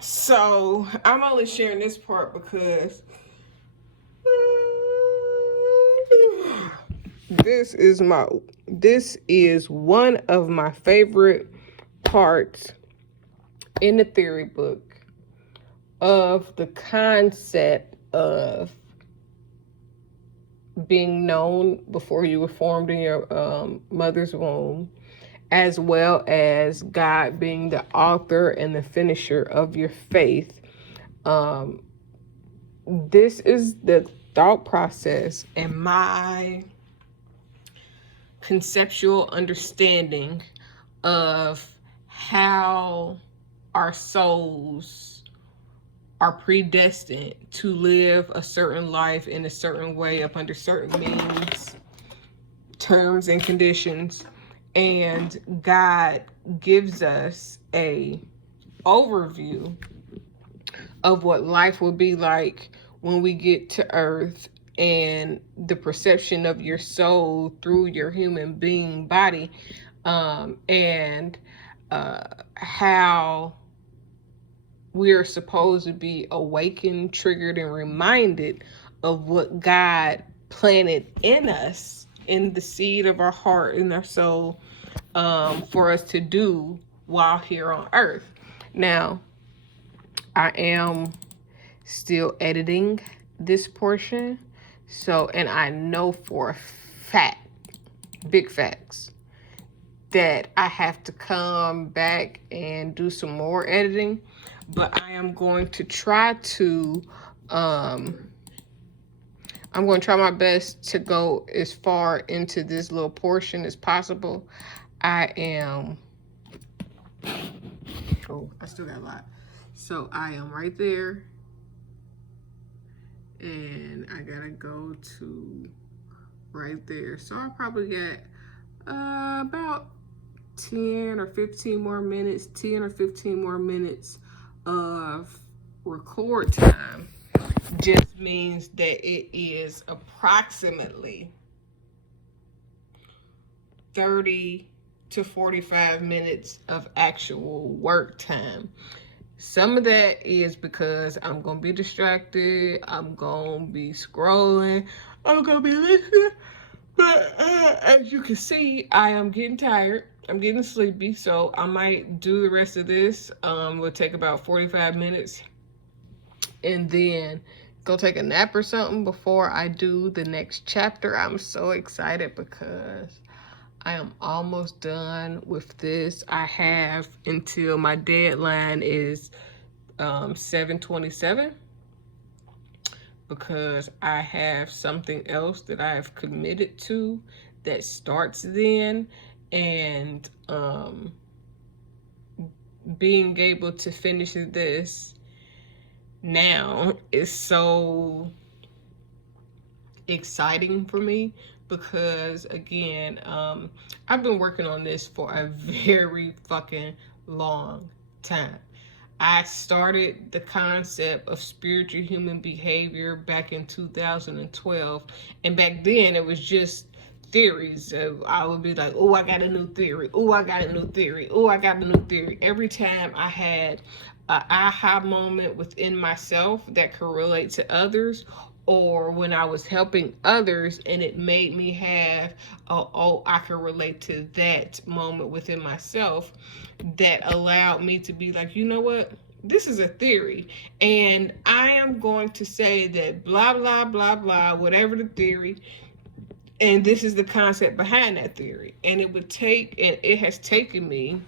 So I'm only sharing this part because this is my this is one of my favorite parts in the theory book of the concept of being known before you were formed in your mother's womb, as well as God being the author and the finisher of your faith. Um, this is the thought process and my conceptual understanding of how our souls are predestined to live a certain life in a certain way up under certain means, terms, and conditions. And God gives us a overview of what life will be like when we get to earth, and the perception of your soul through your human being body, and how we're supposed to be awakened, triggered, and reminded of what God planted in us, in the seed of our heart and our soul, for us to do while here on earth. Now, I am still editing this portion. So, and I know for a fact, big facts, that I have to come back and do some more editing. But I am going to try to, I'm going to try my best to go as far into this little portion as possible. I am, oh, I still got a lot. So I am right there. And I gotta go to right there. So I probably get about 10 or 15 more minutes, 10 or 15 more minutes of record time. Just means that it is approximately 30 to 45 minutes of actual work time. Some of that is because I'm going to be distracted. I'm going to be scrolling. I'm going to be listening. But as you can see, I am getting tired. I'm getting sleepy. So I might do the rest of this. Will take about 45 minutes. And then go take a nap or something before I do the next chapter. I'm so excited because I am almost done with this. I have until my deadline is 7/27, because I have something else that I have committed to that starts then. And being able to finish this now is so exciting for me, because again, I've been working on this for a very fucking long time. I started the concept of spiritual human behavior back in 2012. And back then it was just theories. I would be like, oh, I got a new theory. Oh, I got a new theory. Oh, I got a new theory. Every time I had an aha moment within myself that could relate to others, or when I was helping others and it made me have, oh, I can relate to that moment within myself, that allowed me to be like, you know what? This is a theory. And I am going to say that blah, blah, blah, blah, whatever the theory, and this is the concept behind that theory. And it has taken me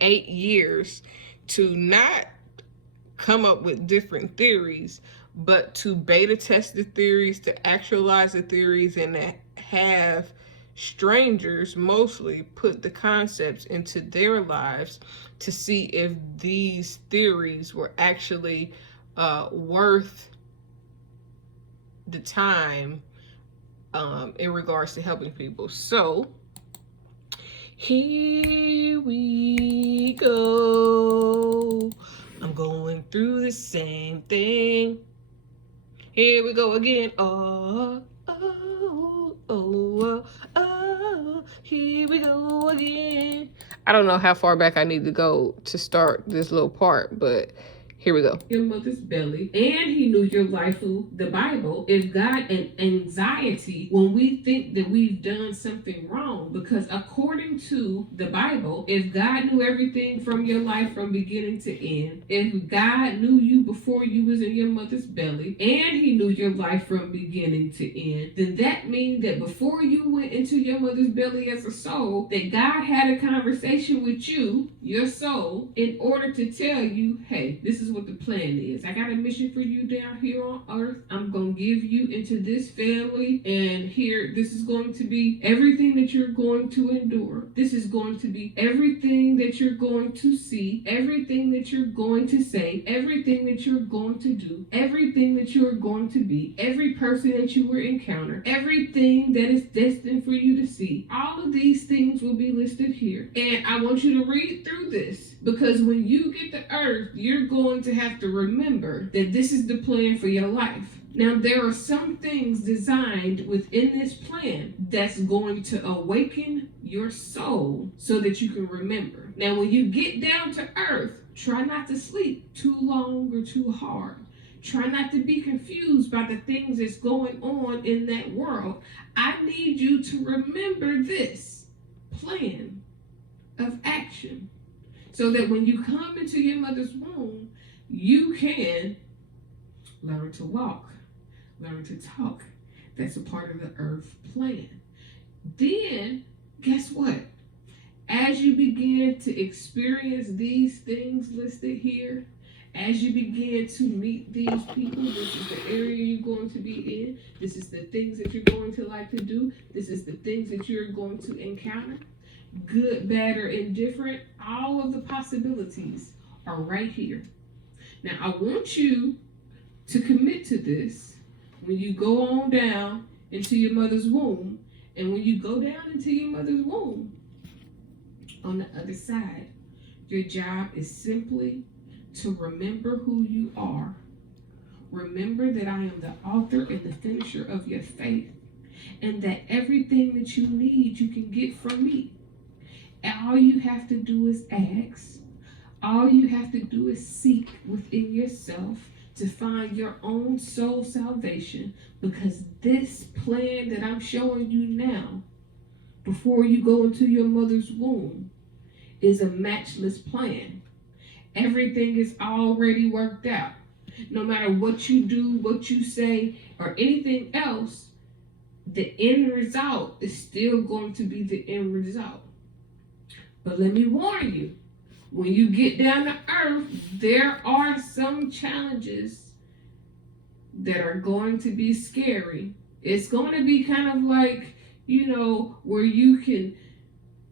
8 years to not come up with different theories, but to beta test the theories, to actualize the theories, and to have strangers mostly put the concepts into their lives to see if these theories were actually worth the time, in regards to helping people. So here we go. I'm going through the same thing. Here we go again. Oh, oh, oh, oh, oh. Here we go again. I don't know how far back I need to go to start this little part, but here we go. Your mother's belly, and he knew your life through the Bible. If God and anxiety when we think that we've done something wrong, because according to the Bible, if God knew everything from your life from beginning to end, if God knew you before you was in your mother's belly, and he knew your life from beginning to end, then that means that before you went into your mother's belly as a soul, that God had a conversation with you, your soul, in order to tell you, hey, this is what the plan is. I got a mission for you down here on earth. I'm going to give you into this family, and here, this is going to be everything that you're going to endure. This is going to be everything that you're going to see, everything that you're going to say, everything that you're going to do, everything that you're going to be, every person that you will encounter, everything that is destined for you to see. All of these things will be listed here. And I want you to read through this, because when you get to earth, you're going to have to remember that this is the plan for your life. Now, there are some things designed within this plan that's going to awaken your soul so that you can remember. Now, when you get down to earth, try not to sleep too long or too hard. Try not to be confused by the things that's going on in that world. I need you to remember this plan of action, so that when you come into your mother's womb, you can learn to walk, learn to talk. That's a part of the earth plan. Then, guess what? As you begin to experience these things listed here, as you begin to meet these people, this is the area you're going to be in. This is the things that you're going to like to do. This is the things that you're going to encounter. Good, bad, or indifferent, all of the possibilities are right here. Now, I want you to commit to this when you go on down into your mother's womb. And when you go down into your mother's womb, on the other side, your job is simply to remember who you are. Remember that I am the author and the finisher of your faith, and that everything that you need, you can get from me. All you have to do is ask. All you have to do is seek within yourself to find your own soul salvation, because this plan that I'm showing you now, before you go into your mother's womb, is a matchless plan. Everything is already worked out. No matter what you do, what you say, or anything else, the end result is still going to be the end result. But let me warn you, when you get down to earth, there are some challenges that are going to be scary. It's going to be kind of like, where you can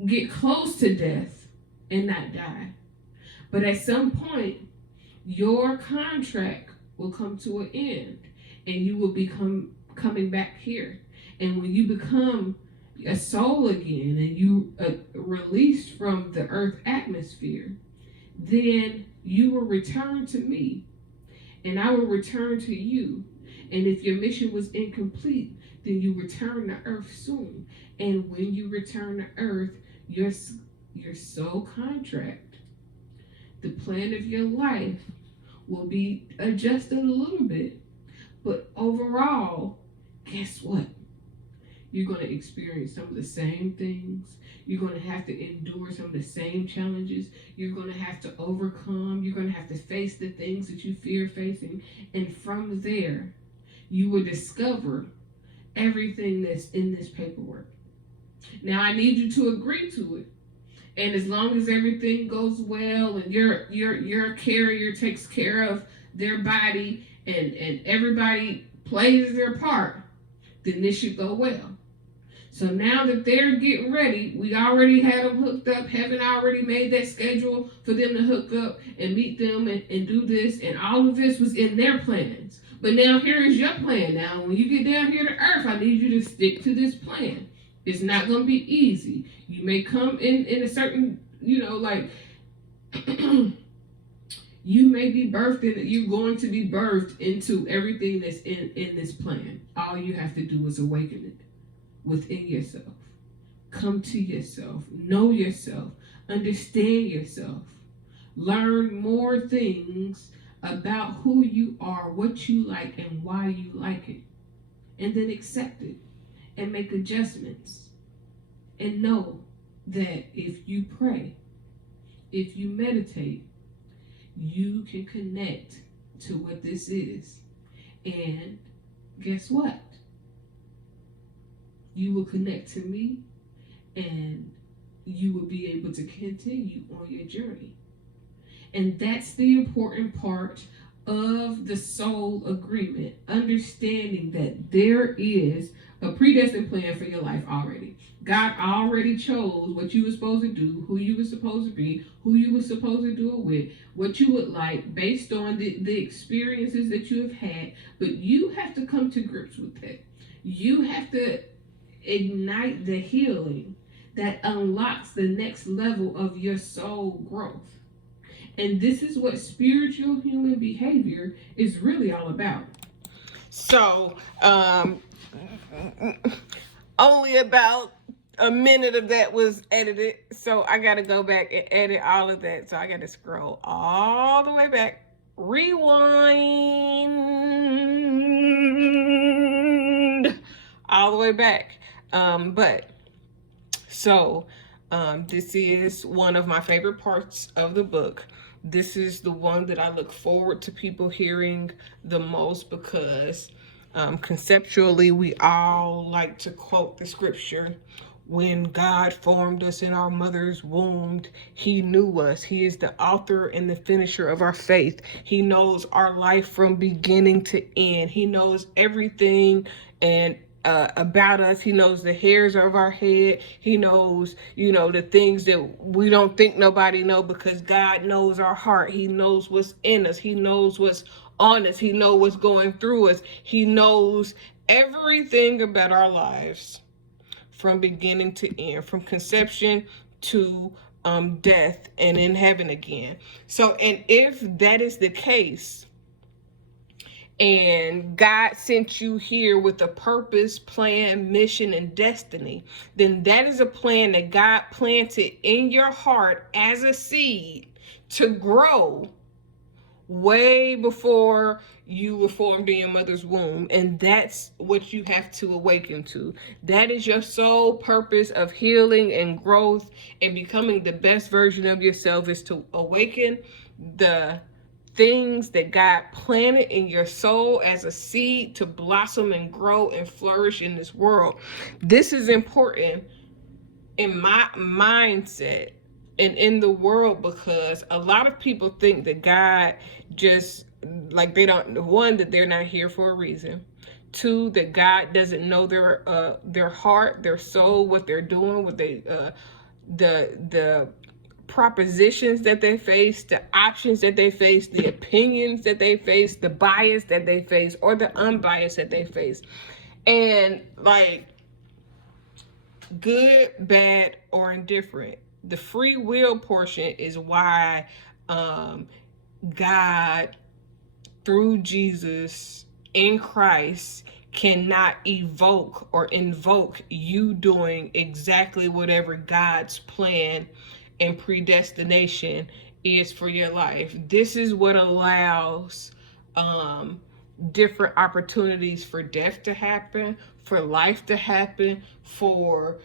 get close to death and not die. But at some point, your contract will come to an end, and you will become coming back here. And when you become a soul again, and you released from the earth atmosphere, then you will return to me, and I will return to you. And if your mission was incomplete, then you return to earth soon. And when you return to earth, your soul contract, the plan of your life, will be adjusted a little bit. But overall, guess what? You're going to experience some of the same things. You're going to have to endure some of the same challenges. You're going to have to overcome. You're going to have to face the things that you fear facing. And from there, you will discover everything that's in this paperwork. Now, I need you to agree to it. And as long as everything goes well, and your carrier takes care of their body, and everybody plays their part, then this should go well. So now that they're getting ready, we already had them hooked up. Heaven already made that schedule for them to hook up and meet them and do this. And all of this was in their plans. But now here is your plan. Now, when you get down here to earth, I need you to stick to this plan. It's not going to be easy. You may come in a certain, you may be birthed in, you're going to be birthed into everything that's in this plan. All you have to do is awaken it within yourself. Come to yourself. Know yourself. understand yourself, learn more things about who you are, what you like, and why you like it, and then accept it and make adjustments. And know that if you pray, if you meditate, you can connect to what this is. And guess what? You will connect to me, and you will be able to continue on your journey. And that's the important part of the soul agreement, understanding that there is a predestined plan for your life already. God already chose what you were supposed to do, who you were supposed to be, who you were supposed to do it with, what you would like based on the experiences that you have had. But you have to come to grips with that. You have to ignite the healing that unlocks the next level of your soul growth. And this is what spiritual human behavior is really all about. So, only about a minute of that was edited. So I got to go back and edit all of that. So I got to scroll all the way back. Rewind all the way back. This is one of my favorite parts of the book. This is the one that I look forward to people hearing the most because conceptually we all like to quote the scripture. When God formed us in our mother's womb, He knew us. He is the author and the finisher of our faith. He knows our life from beginning to end. He knows everything and about us. He knows the hairs of our head. He knows, the things that we don't think nobody know, because God knows our heart. He knows what's in us. He knows what's on us. He knows what's going through us. He knows everything about our lives from beginning to end, from conception to death and in heaven again. So, and if that is the case, and God sent you here with a purpose, plan, mission, and destiny, then that is a plan that God planted in your heart as a seed to grow way before you were formed in your mother's womb. And that's what you have to awaken to. That is your sole purpose of healing and growth and becoming the best version of yourself, is to awaken the things that God planted in your soul as a seed to blossom and grow and flourish in this world. This is important in my mindset and in the world, because a lot of people think that God just, like, they don't, one, that they're not here for a reason. Two, that God doesn't know their heart, their soul, what they're doing, what they the propositions that they face, the options that they face, the opinions that they face, the bias that they face, or the unbiased that they face. And like, good, bad, or indifferent, the free will portion is why God, through Jesus in Christ, cannot evoke or invoke you doing exactly whatever God's plan and predestination is for your life. This is what allows different opportunities for death to happen, for life to happen, for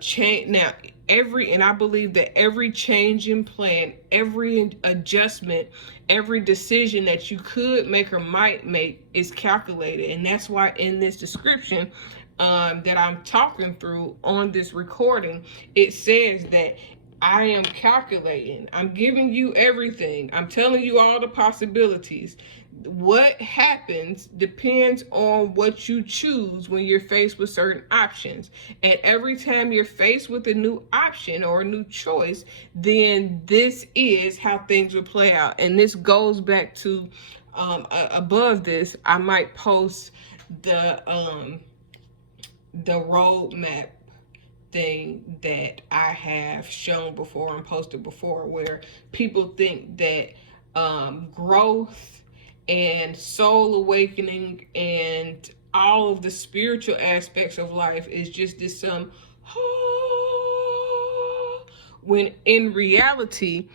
change. Now, and I believe that every change in plan, every adjustment, every decision that you could make or might make is calculated. And that's why in this description that I'm talking through on this recording, it says that I am calculating. I'm giving you everything. I'm telling you all the possibilities. What happens depends on what you choose when you're faced with certain options. And every time you're faced with a new option or a new choice, then this is how things will play out. And this goes back to above this, I might post the roadmap thing that I have shown before and posted before, where people think that growth and soul awakening and all of the spiritual aspects of life is just this when in reality,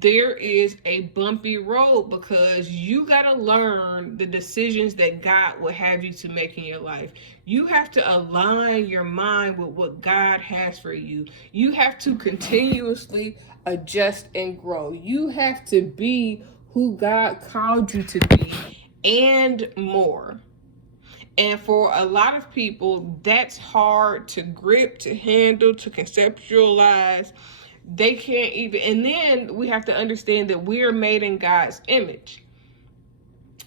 there is a bumpy road, because you got to learn the decisions that God will have you to make in your life. You have to align your mind with what God has for you. You have to continuously adjust and grow. You have to be who God called you to be and more. And for a lot of people, that's hard to grip, to handle, to conceptualize. They can't even, and then we have to understand that we are made in God's image.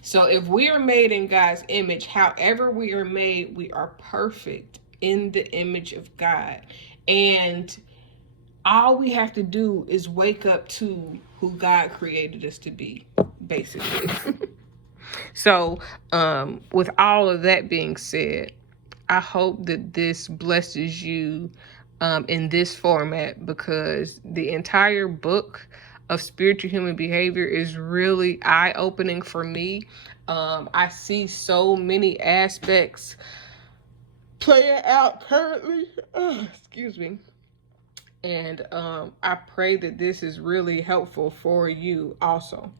So if we are made in God's image, however we are made, we are perfect in the image of God. And all we have to do is wake up to who God created us to be, basically. So, with all of that being said, I hope that this blesses you in this format, because the entire book of spiritual human behavior is really eye-opening for me. I see so many aspects playing out currently. Excuse me. And I pray that this is really helpful for you also.